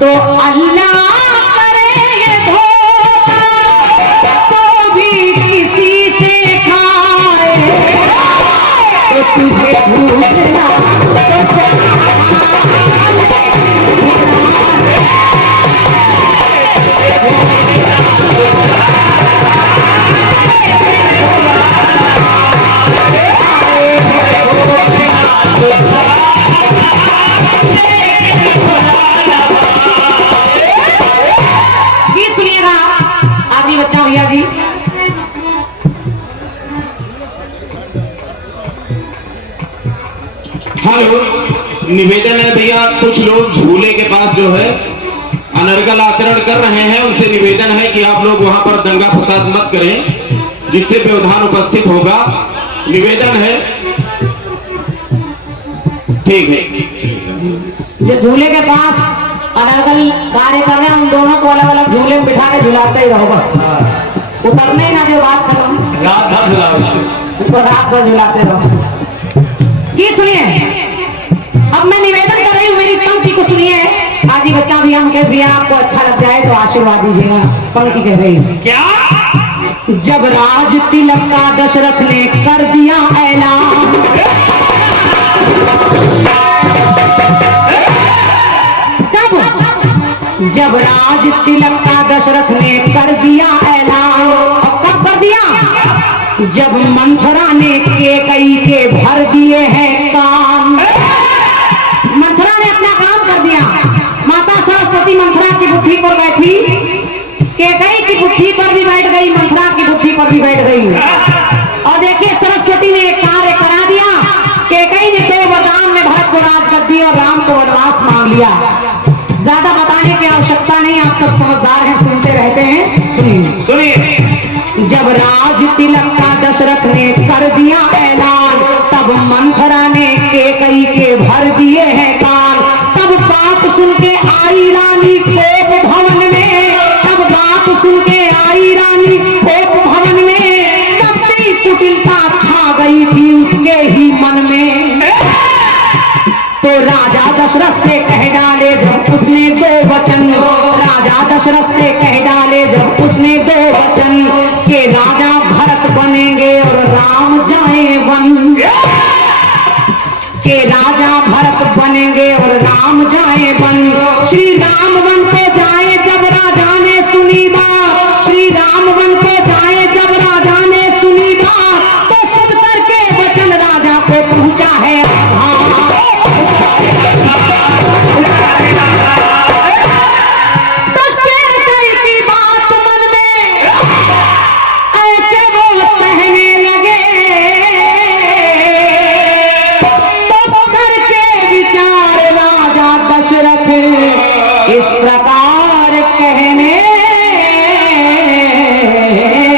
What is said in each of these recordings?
तो अल्लाह करे ये धोखा तो भी किसी से खाए, तो तुझे भूलना तो चला बच्चा भैया जी। हेलो, निवेदन है भैया, कुछ लोग झूले के पास जो है अनर्गल आचरण कर रहे हैं, उनसे निवेदन है कि आप लोग वहां पर दंगा फसाद मत करें, जिससे व्यवधान उपस्थित होगा। निवेदन है, ठीक है। जो झूले के पास अनर्गल कार्य कर रहे हैं उन दोनों को अलग अलग झूले में बिठा के झुलाते ही रहो, बस उतरने ही ना जो बात खत्म, रात भर झुलाओ, उनको रात भर झुलाते रहो। की सुनिए, अब मैं निवेदन कर रही हूँ, मेरी पंक्ति को सुनिए। आदि बच्चा भी हम कह दिया, आपको अच्छा लग जाए तो आशीर्वाद दीजिएगा। पंक्ति कह रही हूँ, क्या? जब राज तिलक का दशरथ ने कर दिया ऐलान, जब राज तिलक का दशरथ ने कर दिया ऐलान, और कब कर दिया? जब मंथरा ने केकई के भर दिए हैं कान। मंथरा ने अपना काम कर दिया, माता सरस्वती मंथरा की बुद्धि पर बैठी, केकई की बुद्धि पर भी बैठ गई, मंथरा की बुद्धि पर भी बैठ गई। और देखिए सरस्वती ने एक कार्य करा दिया, केकई ने 2 वरदान में भरत को राज कर दिया और राम को वनवास मांग लिया। ज्यादा बताने की आवश्यकता नहीं, आप सब समझदार हैं, सुनते रहते हैं। सुनिए सुनिए, जब राज तिलक का दशरथ ने कर दिया ऐलान, तब मंथरा ने केकई के भर दिए हैं कान। तब बात सुन के आई रानी कोप भवन में, तब बात सुन के आई रानी कोप भवन में, तब भी कुटिलता छा गई थी उसके ही मन में। तो राजा दशरथ से कह डाले जब उसने 2 वचन, राजा दशरथ से कह डाले जब उसने 2 वचन, के राजा भरत बनेंगे और राम जाए वन, के राजा भरत बनेंगे और राम जाए वन। श्री राम वन को जाए जब राजा ने सुनी बात, श्री राम वन को जाए जब राजा ने सुनी बात, तो सुन करके वचन राजा को पहुंचा है आभार। इस प्रकार कहने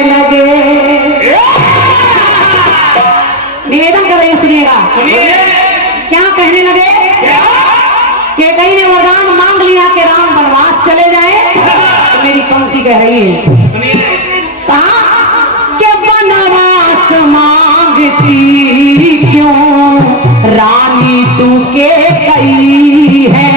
लगे। निवेदन कर रही हूं, सुनिएगा। क्या कहने लगे? केकई ने वरदान मांग लिया कि राम वनवास चले जाए, तो मेरी पंक्ति कह रही है, कहा कि वनवास मांगती क्यों रानी तू केकई है।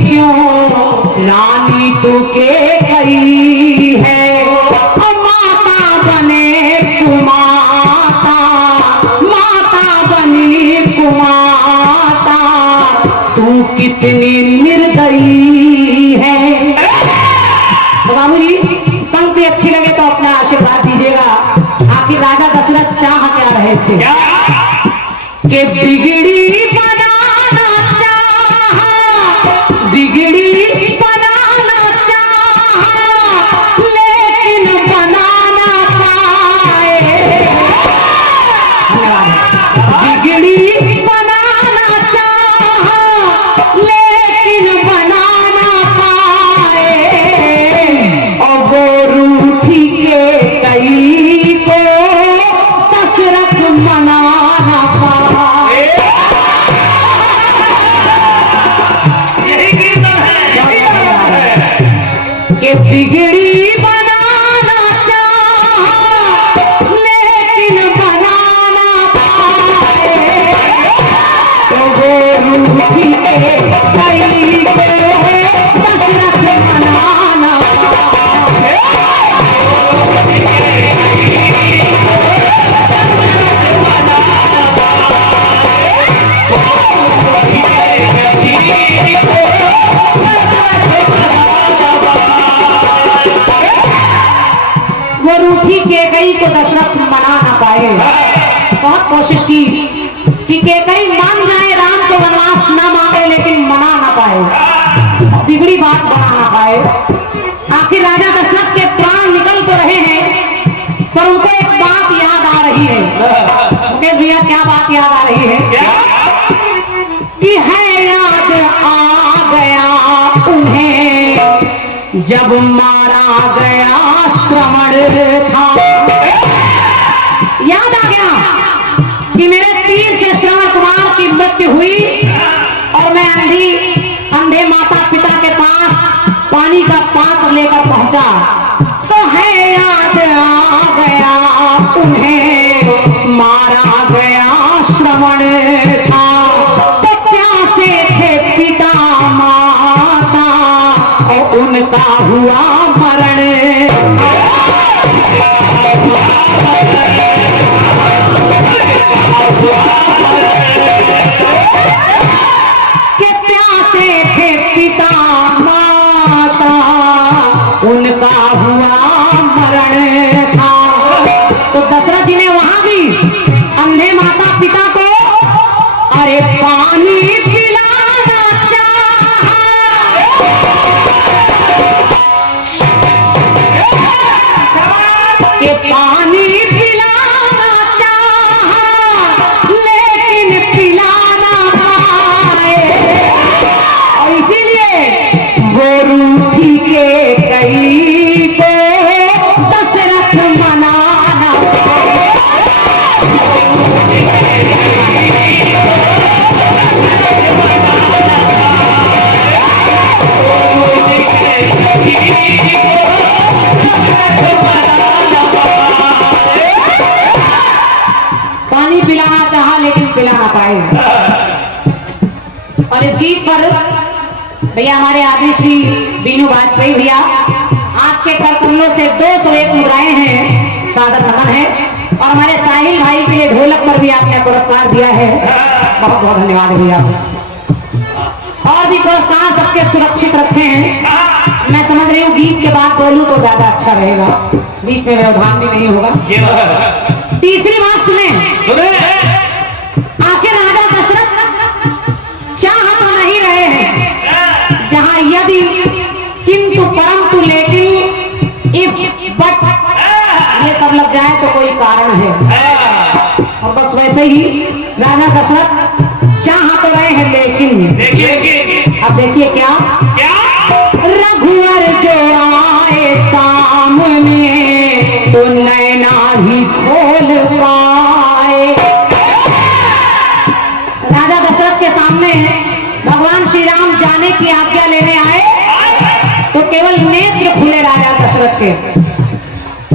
क्यों रानी तू केकई है, माता बने कुमाता, माता बनी कुमाता, तू कितनी निर्दयी है। तो बाबू जी पंक्ति अच्छी लगे तो अपना आशीर्वाद दीजिएगा। आखिर राजा दशरथ चाह क्या रहे थे? कि बिगड़ी बनाना चाहा, बिगड़ी बनाना चाहा, लेकिन बना ना पाए। बिगड़ी बनाना चाहा, लेकिन बना ना पाए, और वो रूठी के कई को दशरथ मना ना पाए। के बिगड़ी बनाना चाहा लेकिन बना ना पाए, तो वो रूठी के कई को दशरथ मना ना पाए। वो रूठी केकई को दशरथ मना ना पाए। बहुत कोशिश की कि केकई मान जाए, राम को वनवास ना मांगे, लेकिन मना ना पाए, बिगड़ी बात बना ना पाए। आखिर राजा दशरथ के प्राण निकल तो रहे हैं, पर उनको एक बात याद आ रही है। मुकेश भैया, क्या बात याद आ रही है? कि है याद आ गया उन्हें जब मारा गया श्रवण था। याद आ गया कि मेरे तीर से श्रवण कुमार की मृत्यु हुई और मैं अंधे माता पिता के पास पानी का पात्र लेकर पहुंचा। तो है याद आ गया उन्हें मारा गया श्रवण था। तो प्यासे थे पिता माता और उनका हुआ मरण। के प्यासे थे पिता माता उनका हुआ मरण था। तो दशरथ जी ने वहां भी अंधे माता पिता को अरे पानी पिलाना चाहा, के पानी पिलाना चाहा लेकिन पिला ना पाए, और इसीलिए वो रूठी के कई को दशरथ मना ना पाए। पानी पिलाना चाहा लेकिन पिला ना पाए। और इस गीत पर भैया हमारे आदि श्री बीनू वाजपेयी भैया आपके करकमलों से 201 मुद्राएं हैं, सादर नमन है। और हमारे साहिल भाई के लिए ढोलक पर भी आपने पुरस्कार दिया है, बहुत बहुत धन्यवाद भैया। और भी पुरस्कार सबके सुरक्षित रखे हैं। मैं समझ रही हूँ गीत के बाद बोलूं तो ज्यादा अच्छा रहेगा, बीच में व्यवधान भी नहीं होगा। तीसरी बात सुने, आखिर राजा दशरथ चाह तो नहीं रहे हैं, जहां यदि किंतु परंतु लेकिन इफ बट ये सब लग जाए तो कोई कारण है। और बस वैसे ही राजा दशरथ चाह तो रहे हैं लेकिन अब देखिए क्या रघुवर जो आए सामने तो नैना ही खोल पाए। राजा दशरथ के सामने भगवान श्री राम जाने की आज्ञा लेने आए तो केवल नेत्र खुले राजा दशरथ के।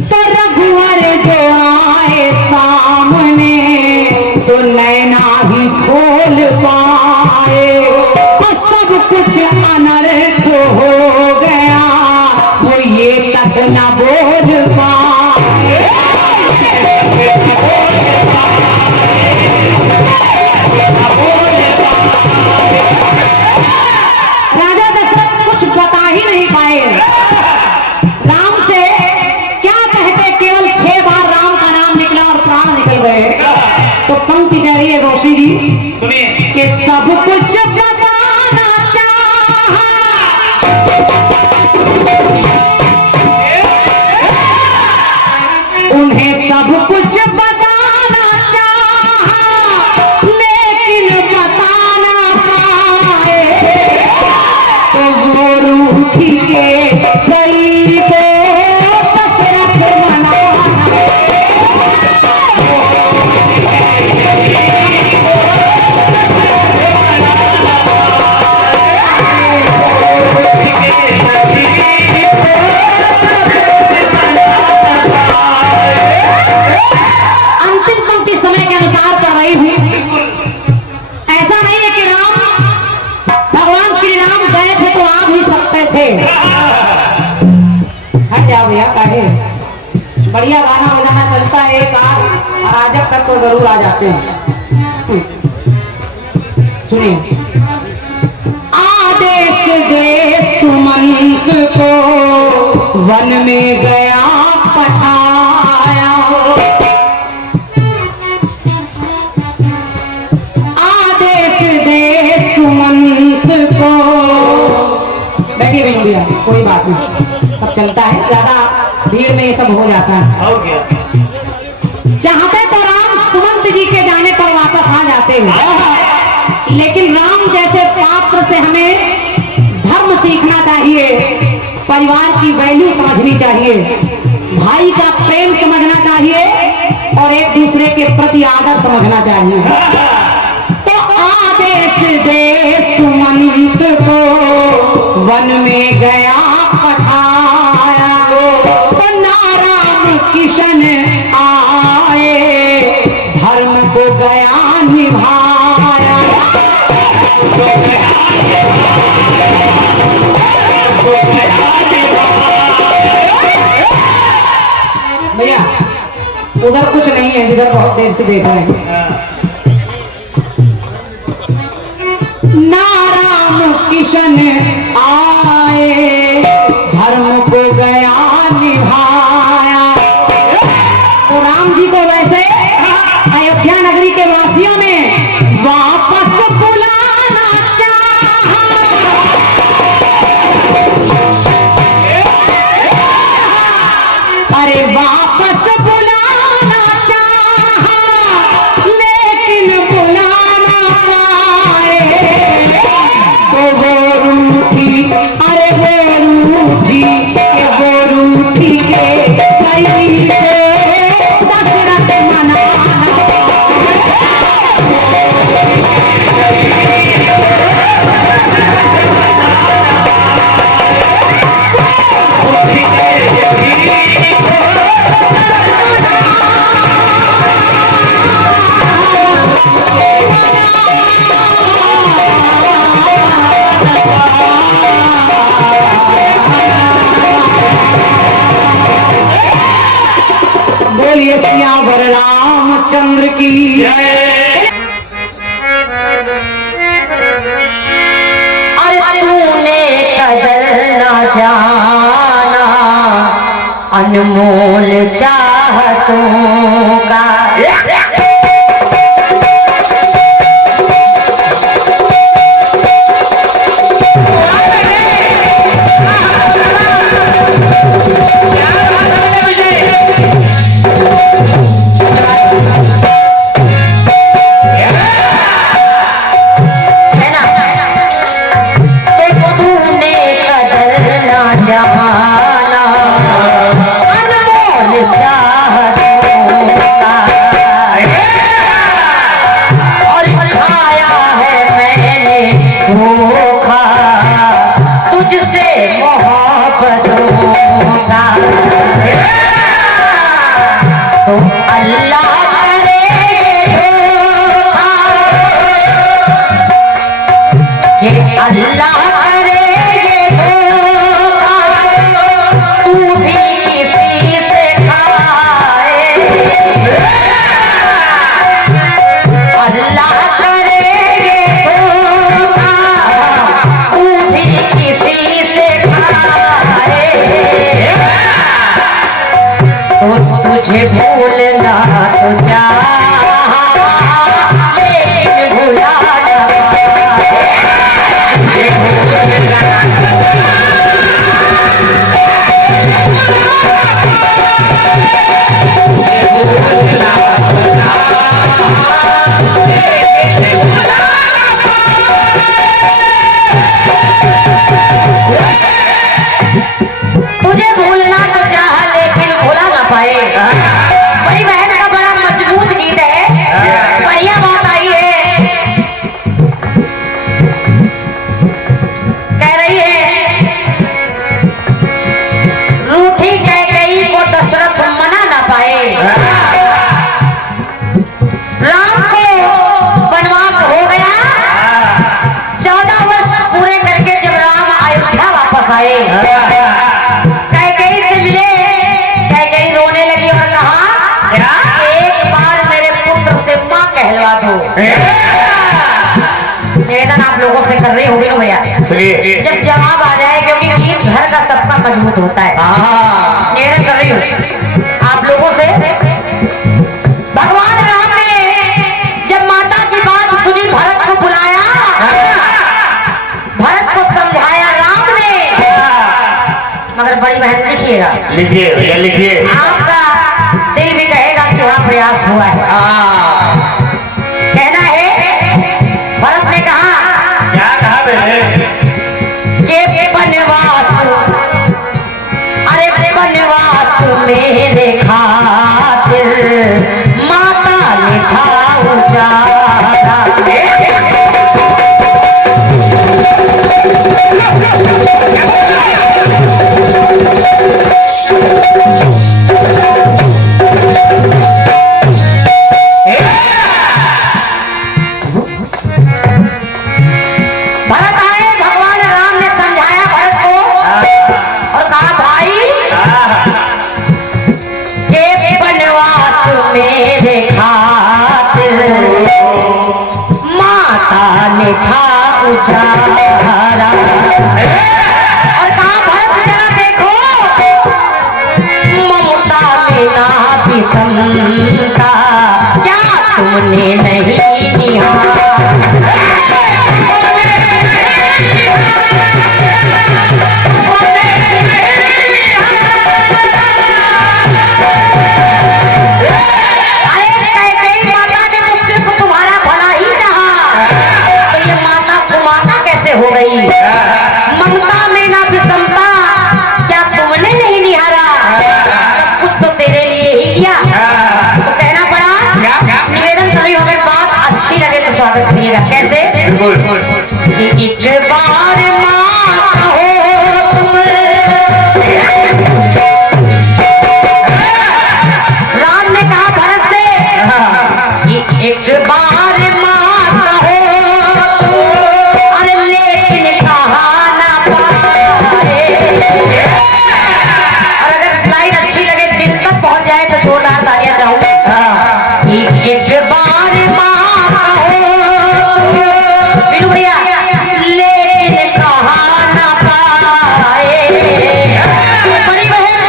तो रघुवर जो आए सामने तो नैना ही खोल पाए, और सब कुछ अनर्थ हो गया वो ये तक न बोल पाए। राजा दशरथ कुछ बता ही नहीं पाए। राम से क्या कहते, केवल 6 बार राम का नाम निकला और प्राण निकल गए। तो पंक्ति कह रही है रोशनी जी, सुनिए, कि सब कुछ बताना चाहा उन्हें सब कुछ बताना चाहा लेकिन बता ना पाए। तो वो रूठी के कई को दशरथ मना ना हट जाओ भैया, काहे बढ़िया गाना बजाना चलता है एक आध, अराजक तक तो जरूर आ जाते हैं। सुनिए। आदेश दे सुमंत को वन में गया पठाया, आदेश दे सुमंत को। बैठिए विनोदिया, कोई बात नहीं, सब चलता है, ज्यादा भीड़ में ये सब हो जाता है। चाहते तो राम सुमंत जी के जाने पर वापस आ जाते हैं, लेकिन राम जैसे पात्र से हमें धर्म सीखना चाहिए, परिवार की वैल्यू समझनी चाहिए, भाई का प्रेम समझना चाहिए और एक दूसरे के प्रति आदर समझना चाहिए। तो आदेश दे सुमंत को वन में गया पठाया, तो नाराम किशन आए धर्म को गया निभाया। भैया उधर कुछ नहीं है जिधर बहुत देर से देख रहे हैं। नाराम किशन आए धर्म को गया निभाया। तो राम जी को वैसे अयोध्या नगरी के वासियों ने वापस बुलाना चाहा, अरे वापस बुलाना चाहा, लेकिन बुला ना पाए। तो वो रूठी, अरे वो रूठी के वो रूठी के गई को दशरथ मनाना। बोलिए सियावर रामचंद्र की जय। अरे तूने कदर ना जाना अनमोल चाहतों का, तुझसे मोहब्बतों का। तो अल्लाह करे धोखा, कि अल्लाह करे धोखा, तू भी किसी से खाए। अल्लाह तुझे भूलना तो चाहा, लेकिन भुलाना तुझे भूलना तो चाहा, लेकिन भुला ना पाए। बड़ी बहन का बड़ा मजबूत निवेदन आप लोगों से कर रही होगी ना भैया, जब जवाब आ जाए, क्योंकि गीत घर का सबका मजबूत होता है। निवेदन कर रही हूँ आप लोगों से। भगवान राम ने जब माता की बात सुनी, भरत को बुलाया, भरत को समझाया राम ने। मगर बड़ी बहन लिखिएगा, लिखिए भैया लिखिए। आपका दिल भी कहेगा कि हाँ प्रयास हुआ है। कहना है, भरत ने कहा, क्या कहा बहन? के बनवास, अरे बनवास मेरे खातिर माता ने था उजाला। भरत आए, भगवान राम ने समझाया भरत को और कहा, भाई के बनवास मेरे खातिर माता ने था उजाला। और कहा, भरत जरा देखो, ममता में ना विषमता क्या तुमने नहीं निहारा। हो गई, ममता में ना विषमता क्या तुमने नहीं निहारा। सब कुछ तो तेरे लिए ही किया, तो कहना पड़ा। निवेदन कर रही हूँ, अगर बात अच्छी लगे तो स्वागत करिएगा। कैसे? कि एक बार माँ कहो तुम, राम ने कहा भरत से कि एक बार माँ कहो, और अगर लाइन अच्छी लगे, दिल तक पहुंच जाए तो जोरदार तालियां चाहूंगा। एक बार माँ कहो बिनु भैया, लेकिन कहा ना पाए। बड़ी बहन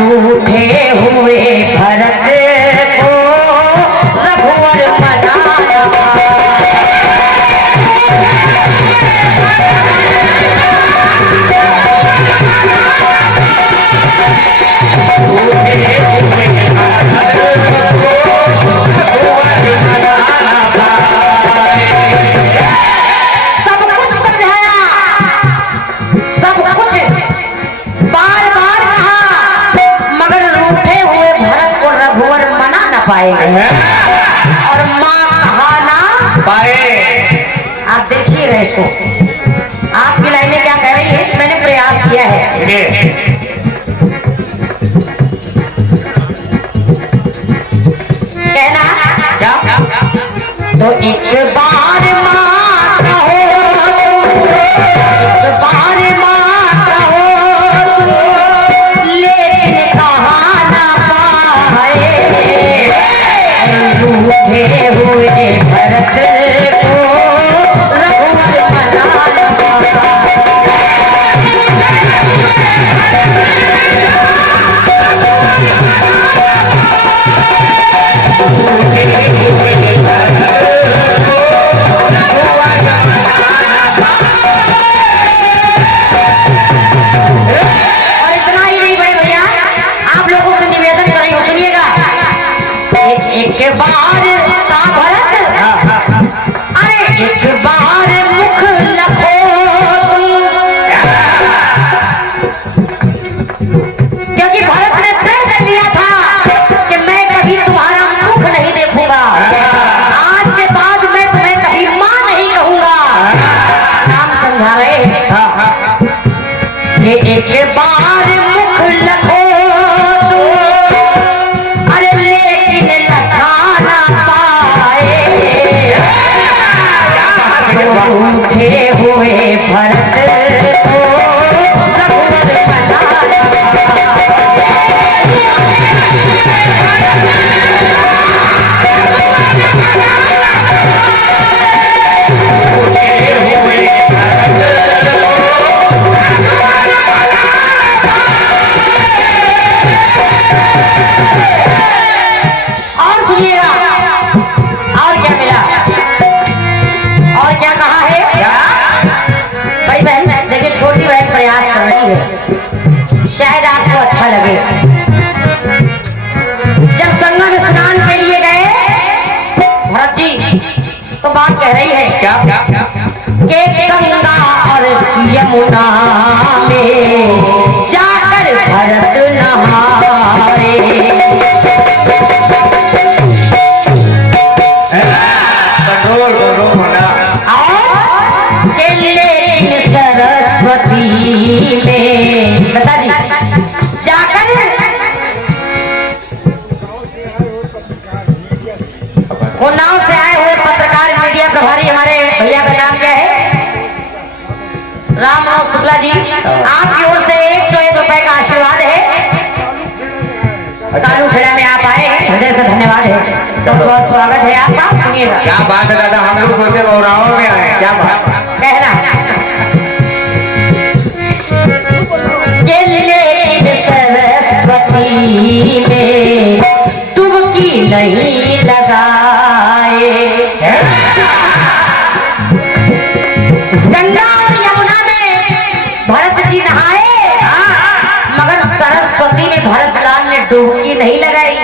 रूठे हुए भरत को रघुवर मना ना पाए। सब कुछ समझाया, सब कुछ बार बार कहा, मगर रूठे हुए भरत को रघुवर मना न पाए और मां कहा ना पाए। आप देखिएगा इसको, आपकी लाइनें क्या कह रही है, मैंने प्रयास किया है। कहना क्या? तो एक बार माँ कहो, एक बार माँ कहो, लेकिन कहा ना पाए। रूठे हुए भरत को रघुवर मना ना पाए। एक बार का भरत, अरे एक बार मुख लखो तुम, क्योंकि भरत ने तय कर लिया था कि मैं कभी तुम्हारा मुख नहीं देखूंगा। आज के बाद मैं तुम्हें कभी मां नहीं कहूंगा। नाम समझा रहे हैं कि एक बार मुख लखो उठे हुए भरत को रघुवर मना ना पाए। देखिए छोटी बहन प्रयास कर रही है, शायद आपको अच्छा लगे। जब संगम में स्नान के लिए गए भरत जी, तो बात कह रही है क्या के गंगा और यमुना में जाकर भरत नहाए। के लेकिन सरस्वती में बता जी जाकर वो नाव से आए हुए पत्रकार मीडिया प्रभारी हमारे भैया का नाम क्या है? राम शुक्ला जी, आपकी ओर से 101 रुपए का आशीर्वाद है। कालूखेड़ा में आप आए हैं, हृदय से धन्यवाद है, बहुत बहुत स्वागत है आपका। सुनिएगा क्या बात है दादा, हम लोग बोलते बौराओं में आए, क्या बात कहना के लिए सरस्वती में डुबकी नहीं लगाए। गंगा और यमुना में भरत जी नहाए, मगर सरस्वती में भरत लाल ने डुबकी नहीं लगाई।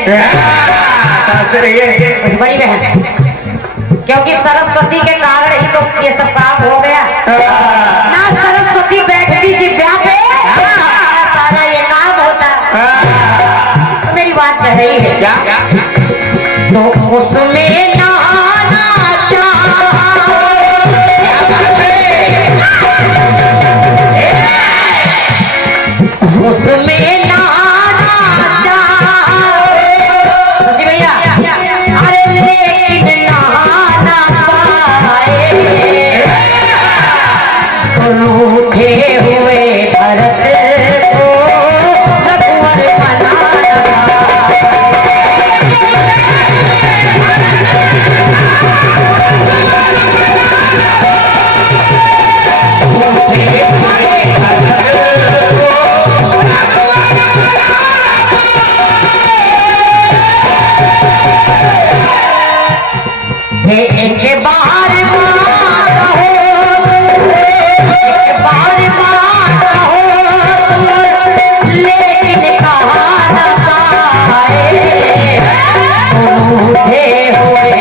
उस बड़ी बहन, क्योंकि सरस्वती के कारण ही तो ये सब काम हो गया ना। सरस्वती बैठती जिब्या पे सारा ये काम होता। तो मेरी बात कह रही है क्या? तो उसमें नहाना उसमें नहाना सच्ची भैया, अरे लेकिन नहाना पाए तो रूठे हुए भरत को रघुवर बनाना। एक बार लेकिन कहा न पाए रूठे हुए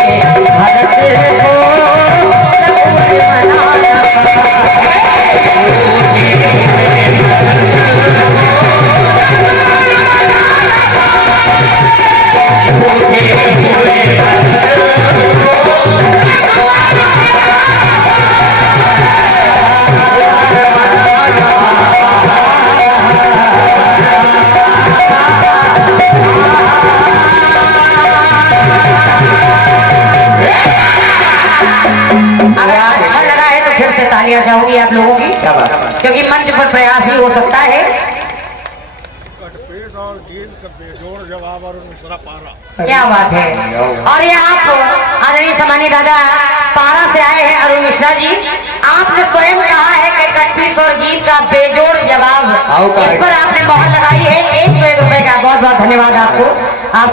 भरत को रघुवर बनाना। अगर अच्छा लगा है तो फिर से तालियां चाहूंगी आप लोगों की, क्योंकि मंच पर प्रयास ही हो सकता है। क्या बात है। और ये आप आदरणीय सम्मानित दादा पारा से आए हैं अरुण मिश्रा जी, आपने स्वयं कहा है कि कटपीस और गीत का बेजोड़ जवाब, इस पर आपने मोहर लगाई है 101 रुपए का। बहुत बहुत धन्यवाद आपको। आप